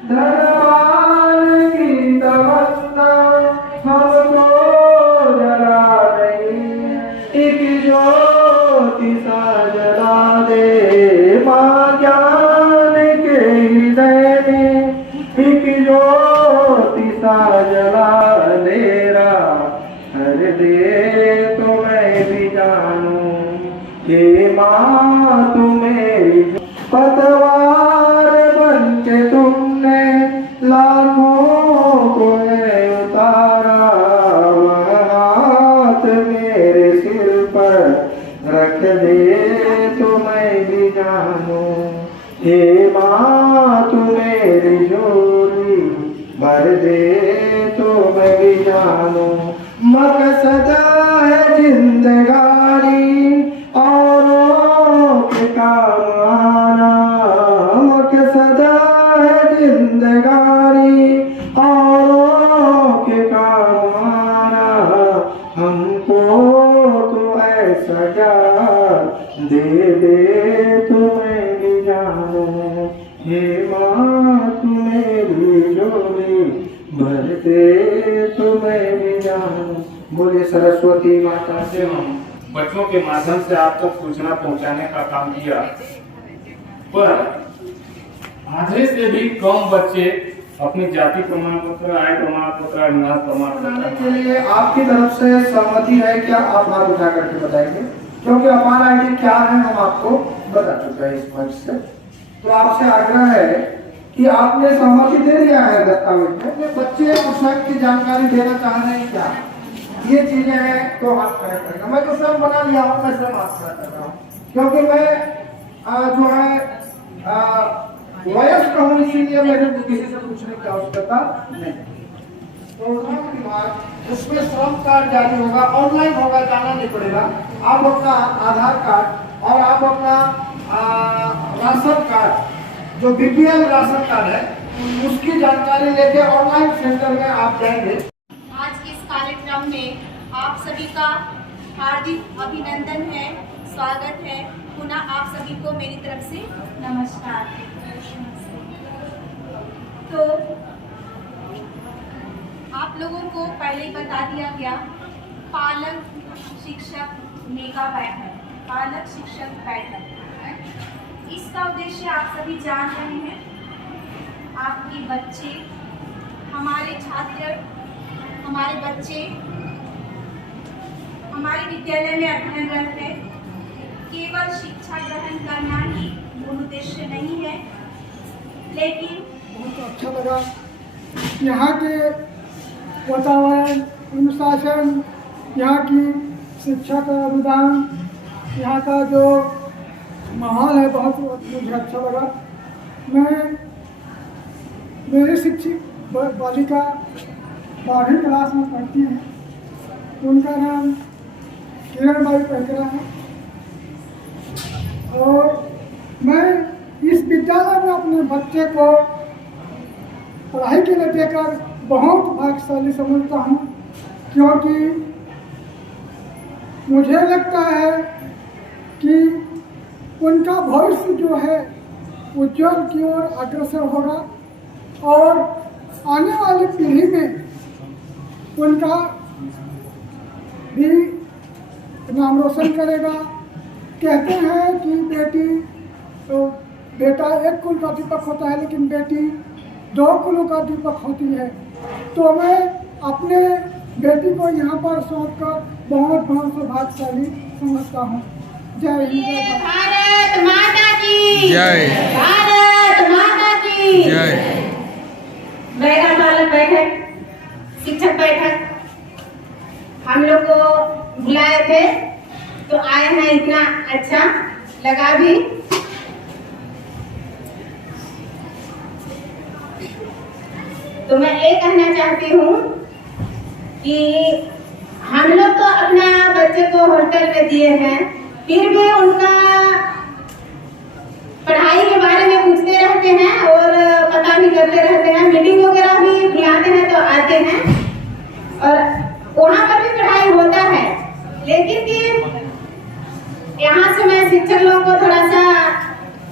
धनवान की तमन्ना हमको जला नहीं, एक ज्योति सा जला दे माँ ज्ञान के हृदय में, एक ज्योति सा जला देरा हर दे तो मैं भी जानूं हे माँ तू मेरी। पतवार बन के तुमने लाखों को है उतारा, वह हाथ मेरे सिर पर रख दे तो मैं भी जानूं हे माँ तू मेरी झोली भर दे तो मैं भी जानूं। मकसद है जिंदगानी औरों के काम आना, मकसद है जिंदगानी औरों के काम आना, हमको तो ऐसा ज्ञान दे दे तो मैं भी जानूं हे माँ तू मेरी झोली भर दे तो मैं भी जानूं। बोले सरस्वती माता से। हम बच्चों के माध्यम से आप तक सूचना पहुंचाने का काम किया, पर आधे से भी कम बच्चे अपनी जाति प्रमाण पत्र, आय प्रमाण पत्र, निवास प्रमाण पत्र के लिए आपकी तरफ से सहमति है क्या? आप हाथ उठा करके बताएंगे, क्योंकि अपार आईडी क्या है हम आपको बता चुके हैं इस मंच से। तो आपसे आग्रह है कि आपने सहमति दे दिया है दस्तावेज में, बच्चे पुस्तक की जानकारी देना चाह रहे हैं क्या? ये चीजें हैं तो हाथ खड़े करेगा। मैं तो स्वयं बना लिया हूँ, मैं स्वयं हाथ खड़ा कर रहा हूँ, क्योंकि मैं जो है वयस्क हूँ, इसीलिए मेरे को किसी से पूछने की आवश्यकता नहीं। तो उसमें श्रम कार्ड जारी होगा, ऑनलाइन होगा, जाना नहीं पड़ेगा। आप अपना आधार कार्ड और आप अपना राशन कार्ड, जो बीपीएल राशन कार्ड है, उसकी जानकारी लेके ऑनलाइन सेंटर में आप जाएंगे। आज के इस कार्यक्रम में आप सभी का हार्दिक अभिनंदन है, स्वागत है। पुनः आप सभी को मेरी तरफ से नमस्कार। तो आप लोगों को पहले ही बता दिया गया, पालक शिक्षक मेगा बैठक, पालक शिक्षक बैठक, इसका उद्देश्य आप सभी जान रहे हैं। आपके बच्चे, हमारे छात्र, हमारे बच्चे हमारे विद्यालय में अध्ययनरत है। केवल शिक्षा ग्रहण करना ही मूल उद्देश्य नहीं है, लेकिन बहुत अच्छा लगा यहाँ के वातावरण, अनुशासन, यहाँ की शिक्षा का अनुदान, यहाँ का जो माहौल है, बहुत मुझे अच्छा लगा। मेरे शिक्षक बालिका 12वीं क्लास में पढ़ती हैं, उनका नाम किरण बाई पैकरा है, और मैं इस विद्यालय में अपने बच्चे को पढ़ाई के लिए देकर बहुत भाग्यशाली समझता हूँ, क्योंकि मुझे लगता है कि उनका भविष्य जो है उज्जवल की ओर अग्रसर होगा और आने वाली पीढ़ी में उनका भी नाम रोशन करेगा। कहते हैं कि बेटा एक कुल का दीपक होता है, लेकिन बेटी 2 कुलों का दीपक होती है। तो मैं अपने बेटी को यहाँ पर सौंप कर बहुत बहुत सौभाग्यशाली समझता हूँ। जय हिंद, भारत माता की जय, भारत माता की जय। मेगा पालक बैठक, शिक्षक बैठक हम लोग को बुलाए थे, तो आए हैं, इतना अच्छा लगा भी। तो मैं ये कहना चाहती हूँ कि हम लोग तो अपना बच्चे को हॉस्टल में दिए हैं, फिर भी उनका पढ़ाई के बारे में पूछते रहते हैं और पता भी करते रहते हैं। मीटिंग वगैरह भी बुलाते हैं तो आते हैं, और वहाँ पर भी पढ़ाई होता है। लेकिन कि यहाँ से मैं शिक्षक लोगों को थोड़ा सा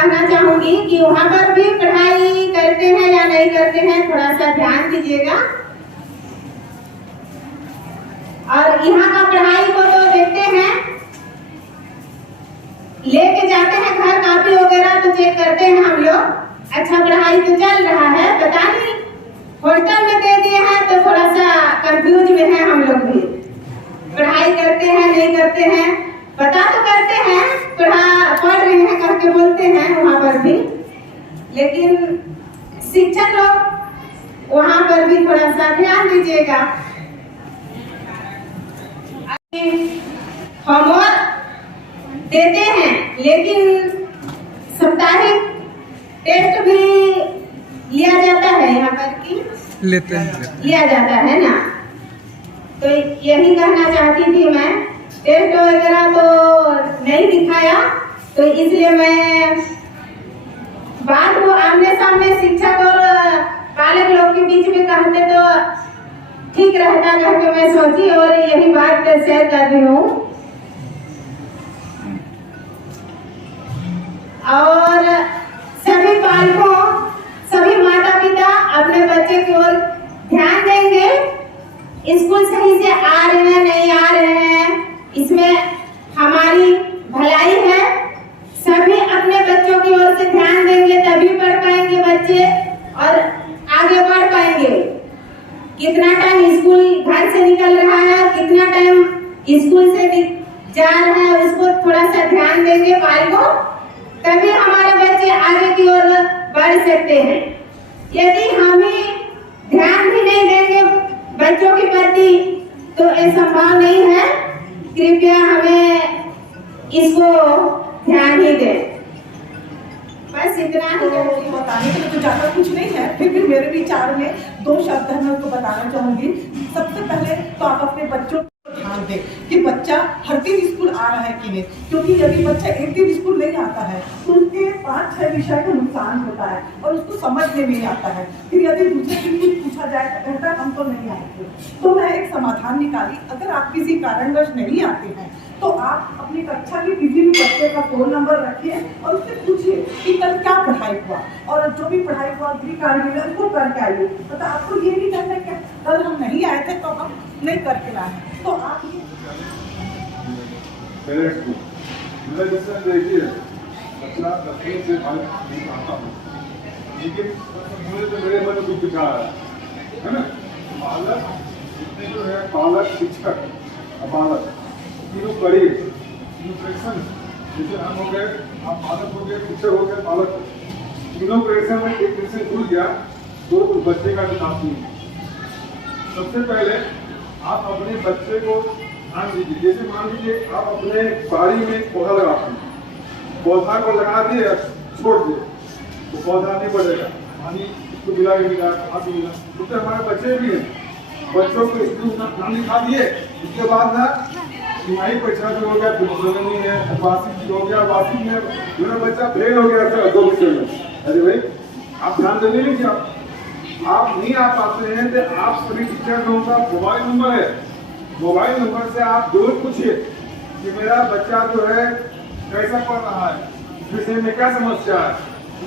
कहना चाहूंगी कि वहाँ पर भी पढ़ाई करते हैं या नहीं करते हैं, थोड़ा सा ध्यान दीजिएगा। और यहाँ का पढ़ाई को तो देखते हैं, लेके जाते हैं घर कॉपी वगैरह तो चेक करते हैं हम लोग, अच्छा पढ़ाई तो चल रहा है, पता नहीं हॉस्टल में दे दिए हैं तो थोड़ा सा कंफ्यूज में है हम लोग भी। पढ़ाई करते हैं नहीं करते हैं, पता तो करते हैं, पढ़ रहे हैं करके बोलते हैं वहाँ पर भी, लेकिन शिक्षक लोग वहाँ पर भी थोड़ा सा ध्यान दीजिएगा। होमवर्क देते हैं लेकिन साप्ताहिक टेस्ट भी लिया जाता है, यहाँ पर की लिया जाता है ना, तो यही कहना चाहती थी मैं। टेस्ट वगैरह तो नहीं दिखाया, तो इसलिए मैं बात को आमने सामने शिक्षक और पालक लोग के बीच में कहते तो ठीक रहता करके मैं सोची और यही बात शेयर कर रही हूँ। और सभी पालकों, सभी माता पिता अपने बच्चे की ओर ध्यान देंगे, स्कूल सही से आ रहे हैं नहीं आ रहे हैं, इसमें हमारी भलाई है। सभी अपने बच्चों की ओर से ध्यान देंगे तभी पढ़ पाएंगे बच्चे और आगे बढ़ पाएंगे। कितना टाइम स्कूल घर से निकल रहा है, कितना टाइम स्कूल से जा रहा है, उसको थोड़ा सा ध्यान देंगे पालकों, तभी हमारे बच्चे आगे की ओर बढ़ सकते हैं। यदि हम ही ध्यान भी नहीं देंगे बच्चों के प्रति तो ये संभव नहीं है। कृपया हमें इसको ध्यान ही दें। बस इतना ही बताने के लिए तो ज़्यादा कुछ नहीं है, फिर भी मेरे विचार में 2 शब्द है मैं उनको बताना चाहूँगी। सबसे पहले तो आप अपने बच्चों को ध्यान दें कि बच्चा हर दिन स्कूल आ रहा है कि नहीं, क्योंकि यदि बच्चा एक दिन स्कूल नहीं आता है तो उसके 5-6 विषय का नुकसान होता है और उसको समझ में नहीं आता है। फिर यदि दूसरे दिन कुछ पूछा जाए तो कहता है हम तो नहीं आए थे। तो मैं एक समाधान निकाली, अगर आप किसी कारणवश नहीं आते हैं तो आप अपनी कक्षा के किसी भी बच्चे का फ़ोन नंबर रखिए और उससे पूछिए कि कल क्या पढ़ाई हुआ, और जो भी पढ़ाई हुआ गृह कार्य मिला उसको करके आइए। मतलब आपको ये नहीं कहना कि कल हम नहीं आए थे तो हम नहीं करके लाए, तो आप ये पेरेंट्स को जैसे देखिए बच्चा 10 से आता हूँ, लेकिन मुझे तो मेरे मन में कुछ दिखा है ना। पालक जितने जो है, पालक शिक्षक अपालक तीनों कड़ी न्यूट्रिशन, जैसे हम हो गए, आप पालक हो गए, शिक्षक हो गए, पालक, तीनों प्रेशन में एक प्रेशन जुड़ गया तो उस बच्चे का विकास नहीं है। सबसे पहले आप अपने बच्चे को ध्यान दीजिए। जैसे मान लीजिए आप अपने बाड़ी में पौधा लगाते हैं, पौधा को लगा दिए छोड़ दिए तो पौधा नहीं बढ़ेगा, पानी उसको मिला के मिला, खाद मिला। उससे हमारे बच्चे भी हैं, बच्चों को स्कूल में ध्यान दिखा दिए, उसके बाद ना तिमाही परीक्षा भी हो गया, नहीं है, वार्षिक भी हो गया, वार्षिक में मेरा बच्चा फेल हो गया था 2 विषय में। अरे भाई आप ध्यान देने नहीं कि आप नहीं आ पाते हैं तो आप सभी टीचर लोगों का मोबाइल नंबर है, मोबाइल नंबर से आप जरूर पूछिए कि मेरा बच्चा जो है कैसा पढ़ रहा है, विषय में क्या समस्या है,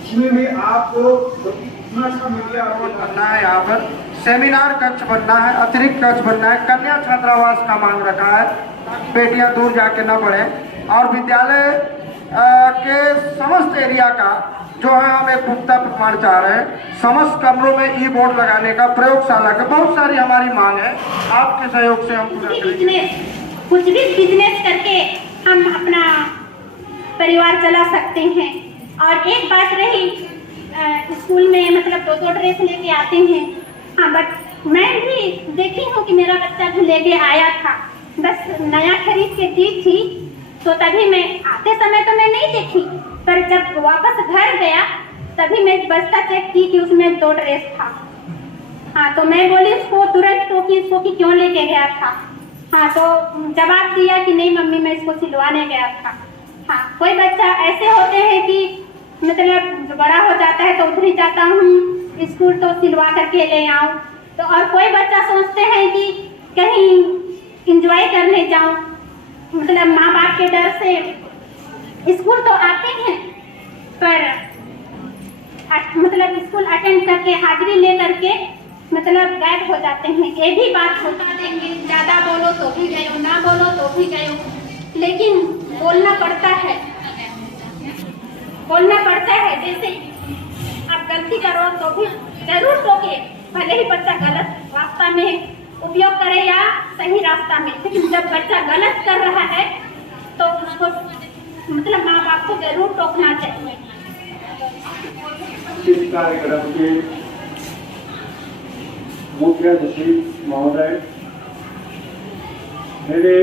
उसमें भी आपको इतना अच्छा मीडिया बनना है। यहाँ पर सेमिनार कक्ष बनना है, अतिरिक्त कक्ष बनना है, कन्या छात्रावास का मांग रखा है ताकि बेटियां दूर जाके न पढ़ें। और विद्यालय के समस्त एरिया का जो है हम एक पुख्ता प्रमाण चाह रहे हैं, समस्त कमरों में ई बोर्ड लगाने का, प्रयोगशाला का, बहुत सारी हमारी मांग है। आपके सहयोग से हम पूरा कुछ भी बिजनेस करके हम अपना परिवार चला सकते हैं। और एक बात रही, स्कूल में मतलब 2 ड्रेस लेके आते हैं, हाँ, बट मैं भी देखी हूँ कि मेरा बच्चा भी लेके आया था, बस नया खरीद के दी थी, तो तभी मैं आते समय तो मैं नहीं देखी, पर जब वापस घर गया तभी मैं बस्ता चेक की कि उसमें 2 ड्रेस था। हाँ, तो मैं बोली उसको तुरंत टोकी इसको कि क्यों लेके गया था। हाँ, तो जवाब दिया कि नहीं मम्मी मैं इसको सिलवाने गया था। हाँ, कोई बच्चा ऐसे होते हैं कि मतलब बड़ा हो जाता है तो उधर ही जाता हूँ स्कूल तो सिलवा करके ले आऊँ, तो और कोई बच्चा सोचते हैं कि कहीं इंजॉय करने जाऊँ, मतलब माँ बाप के डर से स्कूल तो आते हैं पर मतलब स्कूल अटेंड करके हाजिरी ले करके मतलब गायब हो जाते हैं। ये भी बात होता देंगे, ज़्यादा बोलो तो भी गयो, ना बोलो तो भी गयो, लेकिन बोलना पड़ता है, बोलना पड़ता है। जैसे आप गलती करो तो भी जरूर टोके, भले ही बच्चा गलत रास्ता में उपयोग करे या सही रास्ता में, लेकिन जब बच्चा गलत कर रहा है तो उसको मतलब माँ बाप को जरूर टोकना चाहिए। इस कार्यक्रम के मुख्य सचिव महोदय, मेरे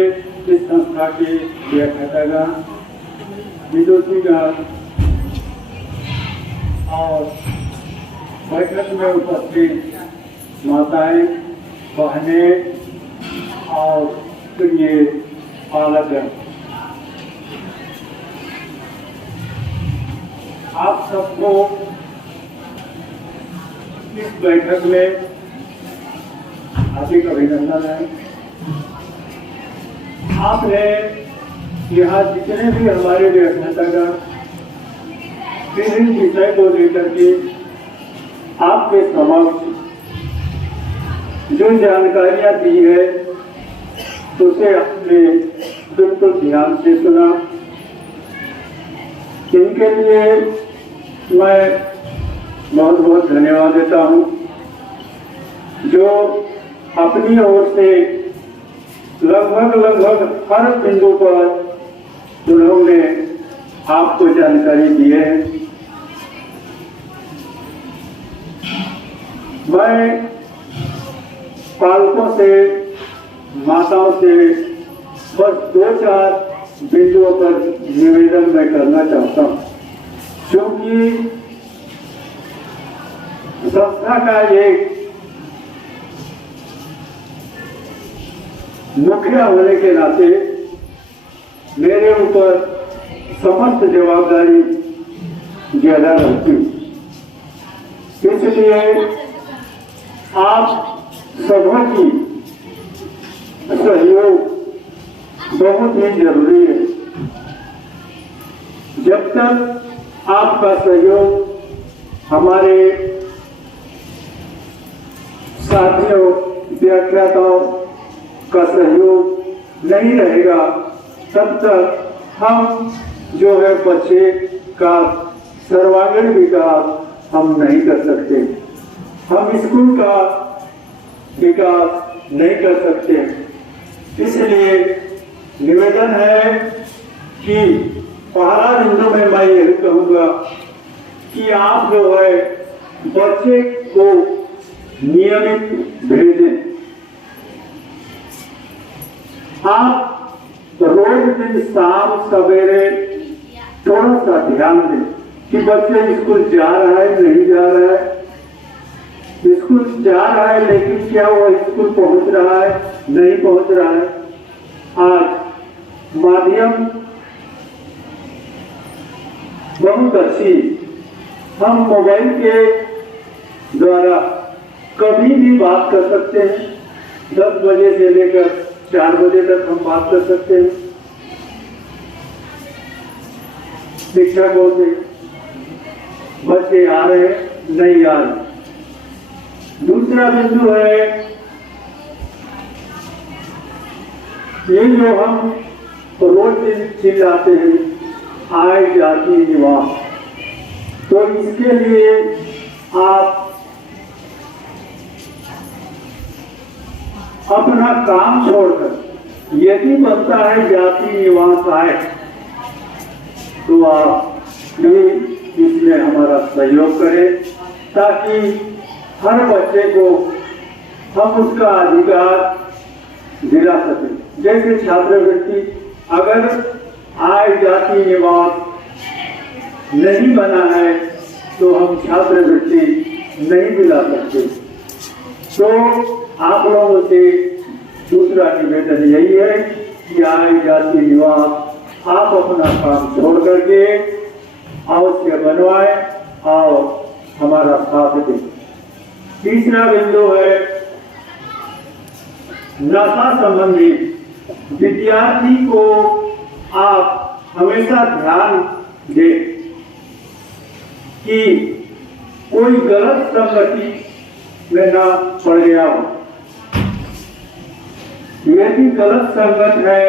इस संस्था के व्याख्यातागण, विदुषीगण और बैठक में उपस्थित माताएं, बहनें और प्रिय पालकगण, आप सबको इस बैठक में हार्दिक अभिनंदन है। आपने यहाँ जितने भी हमारे व्याख्यातागण विभिन्न विषय को लेकर के आपके समक्ष जो जानकारियां दी है उसे आपने बिल्कुल ध्यान से सुना। इनके लिए मैं बहुत बहुत धन्यवाद देता हूँ, जो अपनी ओर से लगभग हर बिंदु पर उन्होंने आपको जानकारी दी है। मैं पालकों से, माताओं से बस 2-4 बिंदुओं पर निवेदन मैं करना चाहता हूँ, क्योंकि संस्था का एक मुखिया होने के नाते मेरे ऊपर समस्त जवाबदारी ज्यादा रहती है। इसलिए आप सबों की सहयोग बहुत ही जरूरी है। जब तक आपका सहयोग, हमारे साथियों व्याख्याताओं का सहयोग नहीं रहेगा, तब तक हम जो है बच्चे का सर्वांगीण विकास हम नहीं कर सकते, हम स्कूल का विकास नहीं कर सकते। इसलिए निवेदन है कि पहला बिंदु में मैं यही कहूँगा कि आप जो है बच्चे को नियमित भेजें। आप रोज दिन शाम सवेरे थोड़ा सा ध्यान दें कि बच्चे स्कूल जा रहा है नहीं जा रहा है। स्कूल जा रहा है लेकिन क्या वो स्कूल पहुंच रहा है नहीं पहुंच रहा है। आज माध्यम बहुत अच्छी, हम मोबाइल के द्वारा कभी भी बात कर सकते हैं। 10 बजे से लेकर 4 बजे तक हम बात कर सकते हैं शिक्षकों से। बच्चे आ रहे नहीं आ रहे। दूसरा बिंदु है ये जो हम रोज दिन चिल्लाते हैं आय जाति निवास, तो इसके लिए आप अपना काम छोड़कर यदि बनता है जाति निवास आए तो आप भी इसमें हमारा सहयोग करें, ताकि हर बच्चे को हम उसका अधिकार दिला सकें। जैसे छात्रवृत्ति, अगर आय जाति निवास नहीं बना है तो हम छात्रवृत्ति नहीं दिला सकते। तो आप लोगों से दूसरा निवेदन यही है कि आय जाति निवास आप अपना काम छोड़ करके अवश्य बनवाएं और हमारा साथ दें। तीसरा बिंदु है नशा संबंधी। विद्यार्थी को आप हमेशा ध्यान दें कि कोई गलत संगति में ना पड़ गया हो। यदि गलत संगत है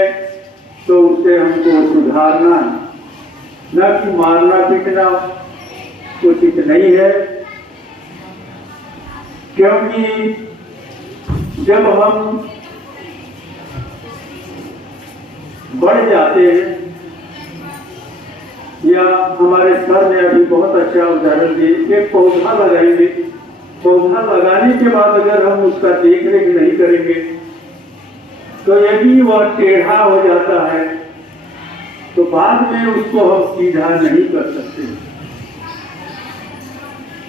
तो उसे हमको सुधारना है, न कि मारना पीटना उचित नहीं है। क्योंकि जब हम बढ़ जाते हैं, या हमारे सर ने अभी बहुत अच्छा उदाहरण दिए, एक पौधा लगाएंगे, पौधा लगाने के बाद अगर हम उसका देख रेख नहीं करेंगे तो यदि वह टेढ़ा हो जाता है तो बाद में उसको हम सीधा नहीं कर सकते।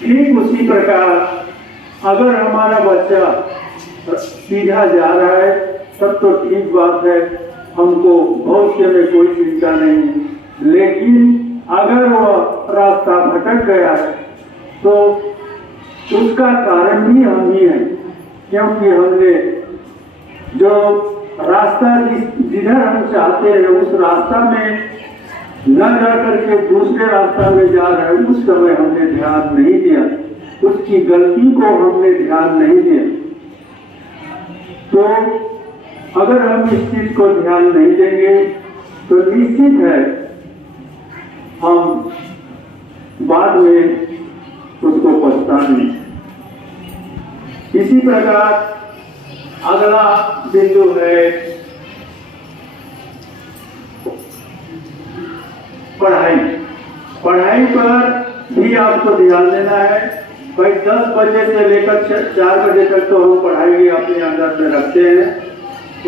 ठीक उसी प्रकार अगर हमारा बच्चा सीधा जा रहा है तब तो ठीक बात है, हमको भविष्य में कोई चिंता नहीं। लेकिन अगर वह रास्ता भटक गया है तो उसका कारण भी हम ही हैं, क्योंकि हमने जो रास्ता जिधर हम चाहते हैं उस रास्ता में न जा करके दूसरे रास्ता में जा रहे हैं, उस समय हमने ध्यान नहीं दिया, उसकी गलती को हमने ध्यान नहीं दिया। तो अगर हम इस चीज को ध्यान नहीं देंगे तो निश्चित है हम बाद में उसको पछताएंगे। इसी प्रकार अगला बिंदु है पढ़ाई। पढ़ाई पर भी आपको ध्यान देना है। भाई 10 बजे से लेकर 4 बजे तक तो हम पढ़ाई अपने अंदर में रखते हैं,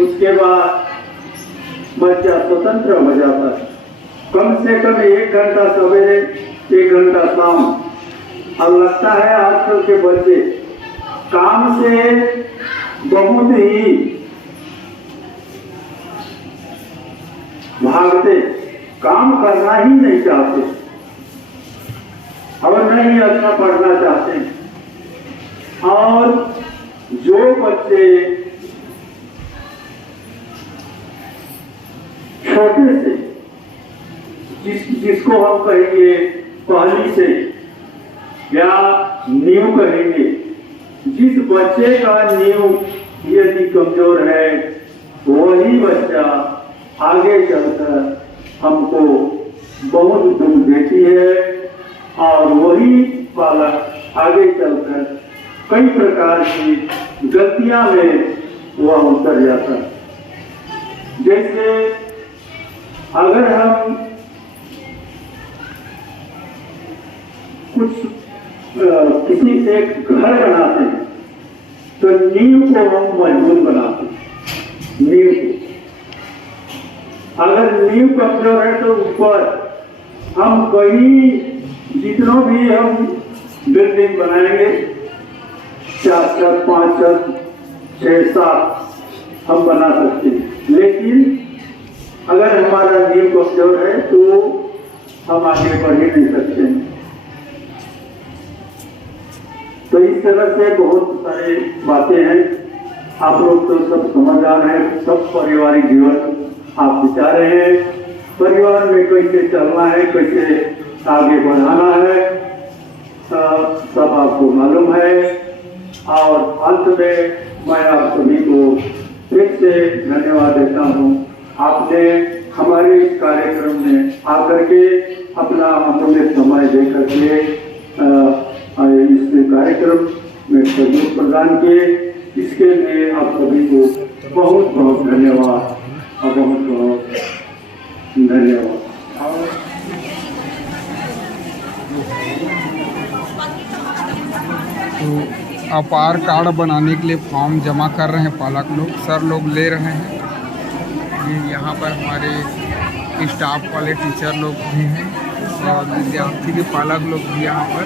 उसके बाद बच्चा स्वतंत्र हो जाता है। कम से कम 1 घंटा सवेरे 1 घंटा शाम। अब लगता है आजकल के बच्चे काम से बहुत ही भागते, काम करना ही नहीं चाहते और नहीं अच्छा पढ़ना चाहते। और जो बच्चे छोटे से जिसको हम कहेंगे पहली से या नींव कहेंगे, जिस बच्चे का नींव यदि कमजोर है वही बच्चा आगे चलकर हमको बहुत दुख देती है और वही बालक आगे चलकर कई प्रकार की गलतियां में वह उतर जाता है। जैसे अगर हम कुछ किसी एक घर बनाते हैं तो नींव को हम मजबूत बनाते हैं। नींव को अगर नींव कमजोर है तो ऊपर हम कहीं जितनों भी हम बिल्डिंग बनाएंगे 4 छत 5 छत 6 7 हम बना सकते हैं, लेकिन अगर हमारा नींव कमजोर है तो हम आगे बढ़ ही नहीं सकते हैं। तो इस तरह से बहुत सारी बातें हैं। आप लोग तो सब समझदार हैं, सब पारिवारिक जीवन आप बिता रहे हैं। परिवार में कैसे चलना है, कैसे आगे बढ़ाना है, सब आपको मालूम है। और अंत में मैं आप सभी को फिर से धन्यवाद देता हूँ। आपने हमारे इस कार्यक्रम में आकर के अपना अमूल्य समय दे करके इस कार्यक्रम में सहयोग प्रदान किए, इसके लिए आप सभी को बहुत बहुत धन्यवाद और बहुत बहुत धन्यवाद। तो अपार कार्ड बनाने के लिए फॉर्म जमा कर रहे हैं पालक लोग, सर लोग ले रहे हैं। ये यहाँ पर हमारे स्टाफ वाले टीचर लोग भी हैं और विद्यार्थी के पालक लोग भी यहाँ पर